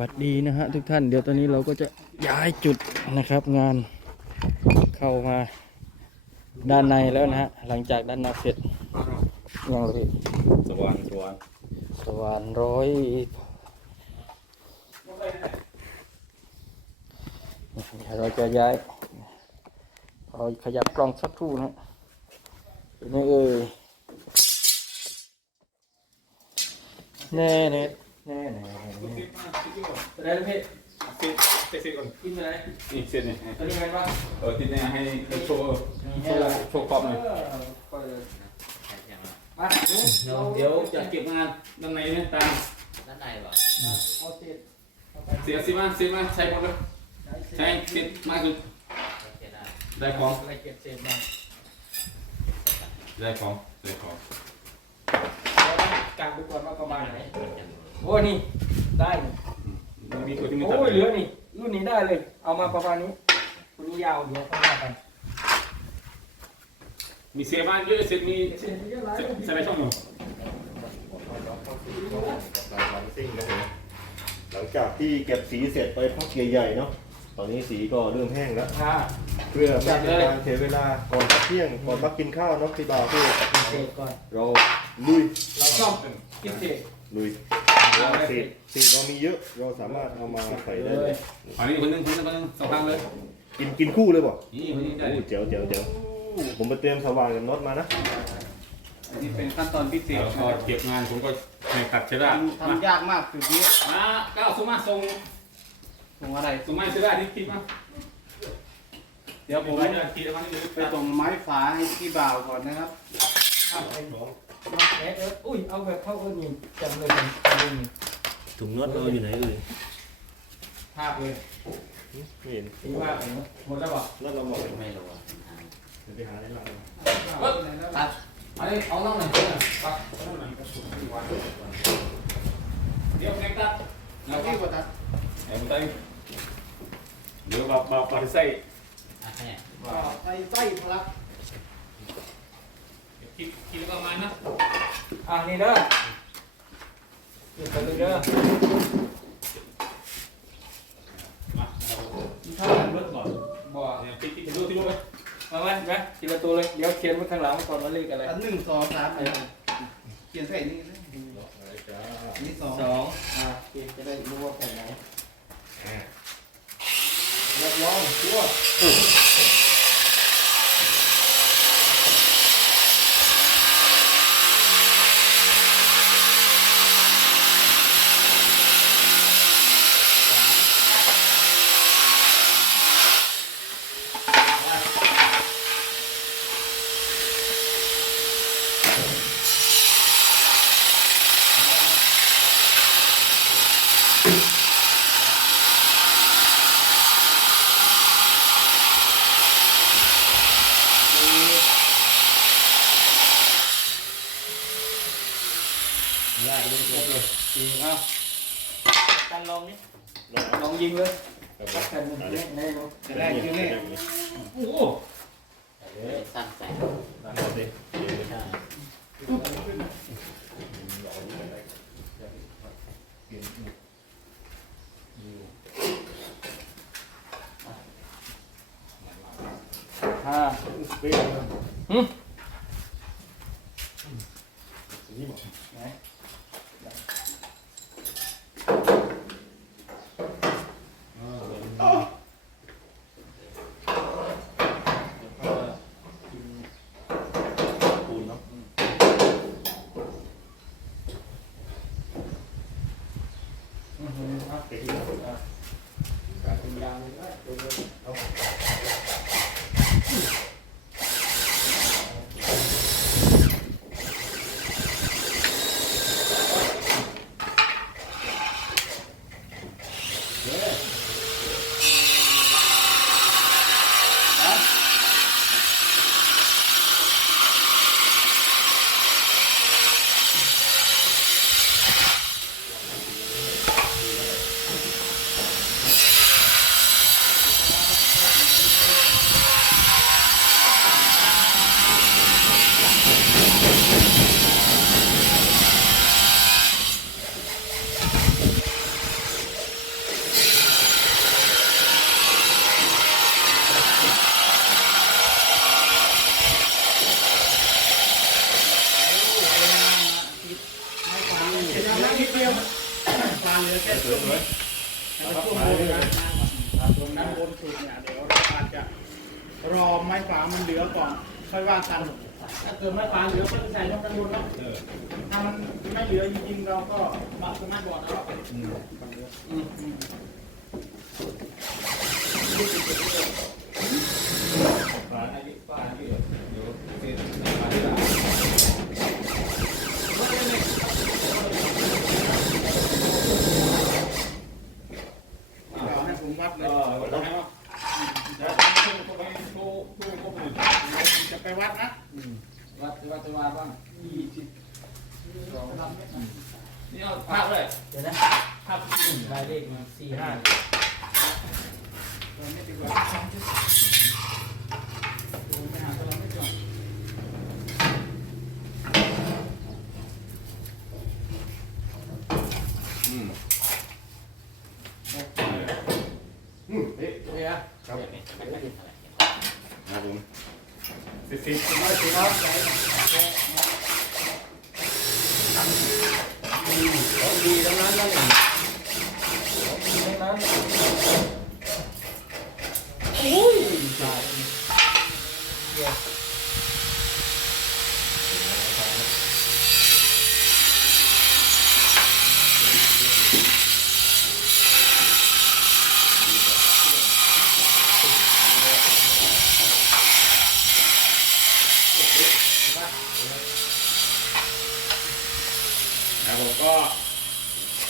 วัสดีนะฮะทุกท่านเดี๋ยวตอนนี้เราก็จะย้ายจุดนะครับงานเข้ามาด้านในแล้วนะฮะหลังจากด้านในเสร็จยังเลยสว่างสว่างสว่านร้อยเดี๋ยวเราจะย้ายเราขยับกล้องสักครู่นะฮะเป็นไงเอ่ย แน่แน่แน่แน่แน่อะไรนะพี่เสร็จเสร็จเสร็จก่อนกินอะไรนี่เสร็จนี่ตัวนี้ไงบ้างเออติดเนี่ยให้ให้โชว์โชว์โชว์ความหน่อยมาดูเดี๋ยวเดี๋ยวจะเก็บงานด้านในเนี่ยตามด้านในเหรอเอาเศษเอาไปเสียสิมาเสียมาใช้หมดเลยใช้เสร็จมากสุดโอเคได้ได้ของอะไรเก็บเศษมาได้ของได้ของเราต้องกางดูก่อนว่าประมาณไหน โอ้ยนี่ได้นี่มันมีตัวที่ไม่ตัดโอ้ยเหลือนี่รุ่นนี้ได้เลย เอามาประมาณนี้ตัวนี้ยาวเดี๋ยวข้างหน้ากันมีเสียบ้านเยอะเสร็จมีเศษเยอะหลายเสร็จใส่ในช่องหนึ่งซิ่งครับผมหลังจากที่เก็บสีเสร็จไปพักใหญ่ๆเนาะตอนนี้สีก็เริ่มแห้งแล้วอ่าเพื่อไม่เป็นการเสียเวลาก่อนพักเที่ยงก่อนพักกินข้าวเนาะพี่บ่าวพี่เศษก่อนเราลุยเราต้องเก็บเศษลุย เศษเศษเรามีเยอะ เราสามารถเอามาใส่ได้เลยอันนี้คนหนึงคนหนึงคนหนึงสองทางเลย กินกินคู่เลยบ่นี่คนนี้ได้โอ้เจ๋วเจ๋วเจ๋วผมไปเตรียมสว่านกับน็อตมานะอันนี้เป็นขั้นตอนพิเศษก็เก็บงานผมก็แข่งตัดเชื้อรามาทำยากมากจุดนี้มาก้าวสุมาส่งตรงอะไรสุมาเชื้อราที่คิดมาเดี๋ยวผมไปเดินคิดแล้วมันนี่ไปส่งไม้ฝาให้พี่บ่าวก่อนนะครับ เอาไปมาแหนเอออุ้ยเอาแบบเข้าเออนี่จำเลยนี่จำเลยนี่ ถุงน็อตเราอยู่ไหนเอ่ยภาพเลยไม่เห็นดีมากเลยนะหมดแล้วบอกน็อตเราบอกไม่รู้อะเดี๋ยวไปหาในร้านตัดอันนี้เอาน้องหน่อยเพื่อนปักเดี๋ยวแข่งตัดแล้วพี่ก็ตัดเดี๋ยวไปเดี๋ยวแบบแบบปฏิเสธอะแค่ใส่ไส้พลัก คิดคิดแล้วก็มานะอะนี่เด้อเก็บไปเลยเด้อมาเท่ากันเบิดก่อนบอกเนี่ยคิดคิดดูที่รู้ไหมมาไหมไหมทีละตัวเลย เดี๋ยวเขียนไว้ข้างหลังก่อนว่าเลขอะไรอันหนึ่งสองสามเเขียนใส่นี่นะอันนี้สองสองอ่าเขียนจะได้รู้ว่าแผ่นไหนรับรองชั่วได้เลยครบเลยจริงเอาการลองนี่ลอ งยิงเลยสักแผ่นหนึ่งแน่แน่เนอะจะได้คือนี่โอ้โหสั้นใส่เอาสิใช่ห้า ไม้ฝามันเหลือก่อนค่อยว่ากันถ้าเกิดไม้ฝาเหลือก็จะใส่ลงด้านบนเนาะถ้ามันไม่เหลือจริงๆเราก็มาสมัครบอร์ดเอาอืมอืม ปลาที่ปลาที่เดี๋ยวเสร็จปลาที่หลัง เอาให้ผมวัดเลย ก็แล้วให้ว่าแล้วช่วยเข้าไปช่วยช่วยเข้าไป จะไปวัดนะ วัดวัดวัดบ้าง ยี่สิบสองลำเมตรนะ นี่เอาภาพเลย เดี๋ยว นะภาพรายเลขมาสี่ห้าเราไม่ดีกว่าสองจุดผมไปหาตัวเราไม่ก่อน อืม อืมเฮ้ย โอเคอะ ครับครับผมสิบสิบ ร้อยสี่ร้อยใส่ ของ ดีทั้งนั้นนั่นเองทั้งนั้นโอ้ยตายเดี๋ยวแล้วผมก็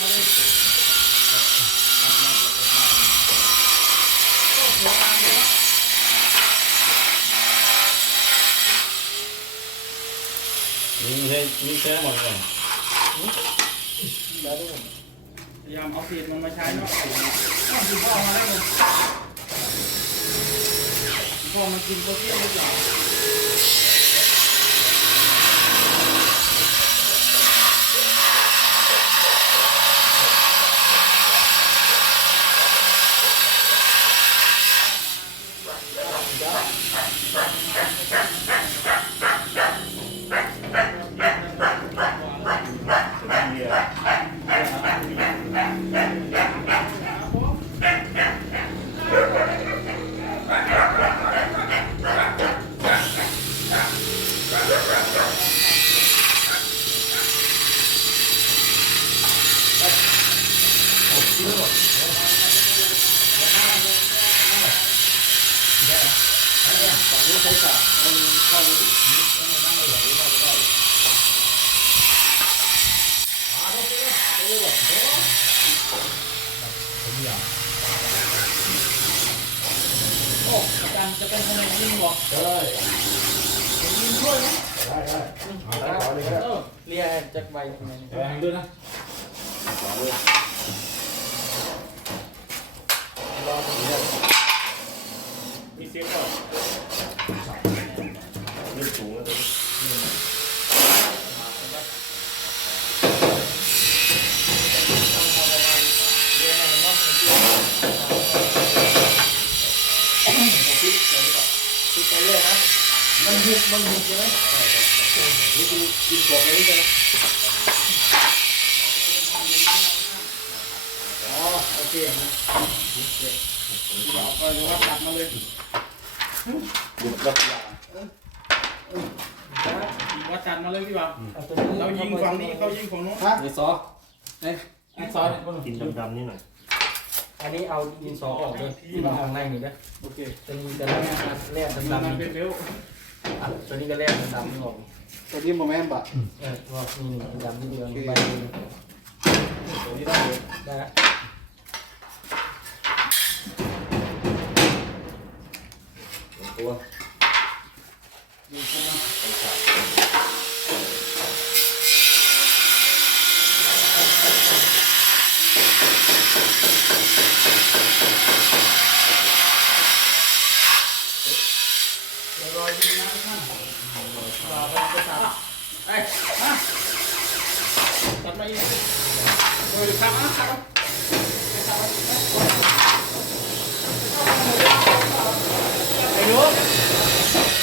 นี่ไม่ใช่นี่ใช่หมดเลยได้ด้วยพยายามเอาเศษมันมาใช้เนาะอ้าวคุณพ่อมาแล้วผมพ่อมากินโปรตีนหรือเปล่า โอ้อาจารย์จะเป็นคนไหนยิงบอกได้ยิงช่วยไหมได้ได้เอาได้ขอเลยก็ได้เออเรียกจากใบทำไมแรงด้วยนะขอเลยรอตรงนี้มี มันหุบมันหุบใช่ไหมนี่กินกินกรอบไปนี่กันนะอ๋อโอเคนะก็เลยว่าตัดมาเลยหยุดรับยาว่าตัดมาเลยพี่บ่าวเอาตัวนี้เรายิงฝั่งนี้เขายิงฝั่งโน้นนี่ซอนี่นี่ซอเนี่ยกินดำๆนี่หน่อยอันนี้เอาดินสอออกเลยที่มันข้างในนี่นะโอเคตัวนี้จะแล่แล่มันดำมันๆเป็นเบลอะ ตัวนี้ก็แล่ดำๆออกตัวนี้โมแมนต์บะเออว่านี่ดำนิดเดียวใบตัวนี้ได้เลยได้ละตัว ยิงเข้ามา ไม่โอ้ยครับครับไอ้หนู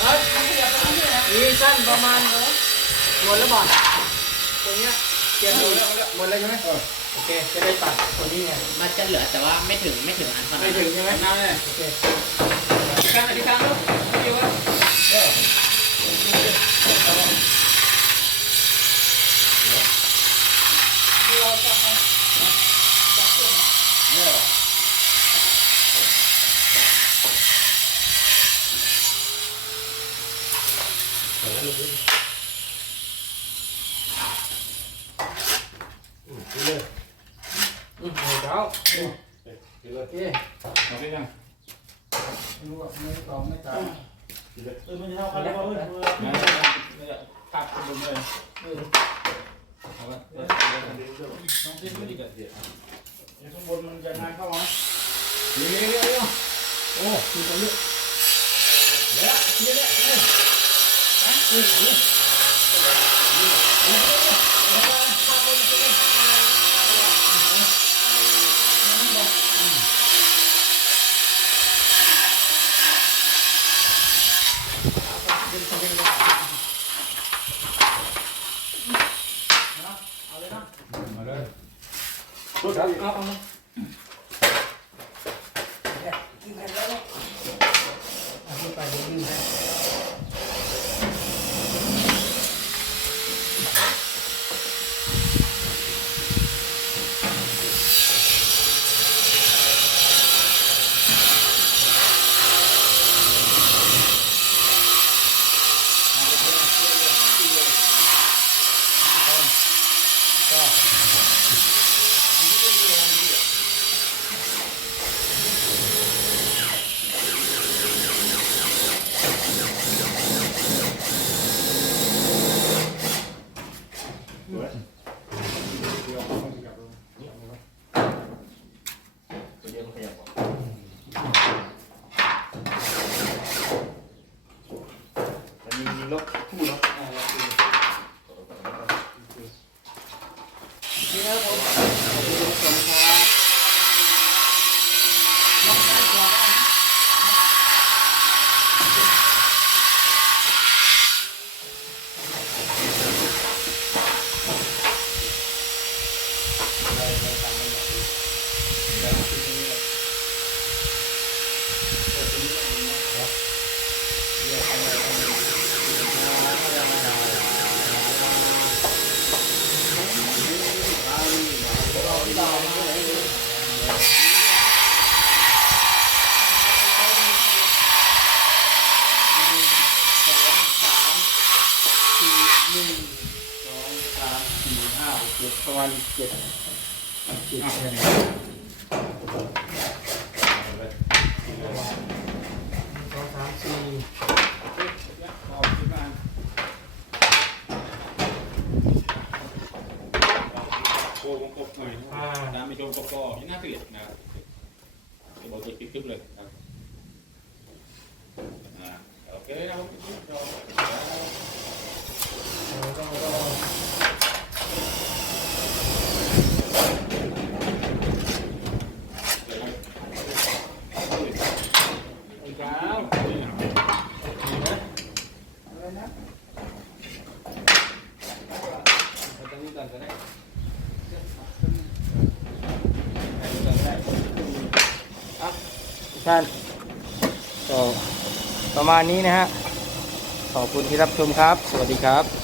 เอ้ยมีสั้นประมาณหมดแล้วบ่ตรงเนี้ยเกียร์ดูหมดแล้วใช่ไหมโอเคจะได้ตัดตัวนี้ไงมันจะเหลือแต่ว่าไม่ถึงไม่ถึงอันเท่านั้ไม่ถึงใช่ไหมนั่นเลยโอเคอีกครั้งอีกครั้งลูกเกี่ยวกับอืม เดี๋ยวโอเคเอาไปยังรู้ว่าไม่ตองไม่ตายเออมันจะเท่ากันแล้วเพื่อนงั้นนี่แหละตัดไปเลยเออเอาละน้องจิ้มไม่ดีก็เสียเดี๋ยวข้างบนมันจะงานเข้ามาเดี๋ยวเดี๋ยวเดี๋ยวโอ้คือตัวเยอะเนี่ยเนี่ยเนี่ยเนี่ยมาเลยครับเอาเอาไปเดี๋ยวยืมให้ ตัวเดียวมันขยับออก มันมีมีล็อกคู่เนาะ นี่นะครับผมขอบคุณผู้ชมครับหนึ่งสองสามสี่ห้าห กเจ็ดประมาณเจ็ดเจ็ดแผ่นสองสามสี่ ขอบคุณมากโอ้ผมกบหน่อยน้ำไม่โดนกบก็ยังน่าเกลียดนะครับเดี๋ยวบอกจะปิดคลิปเลยครับอ่าโอเคนะครับ แล้วก็ก็ อีกแล้วดีนะอะไรนะเอาตรงนี้ก่อนก็ได้เอาตรงนี้ ก่นก็ได้ท่านก็ประมาณนี้นะฮะ ขอบคุณที่รับชมครับ สวัสดีครับ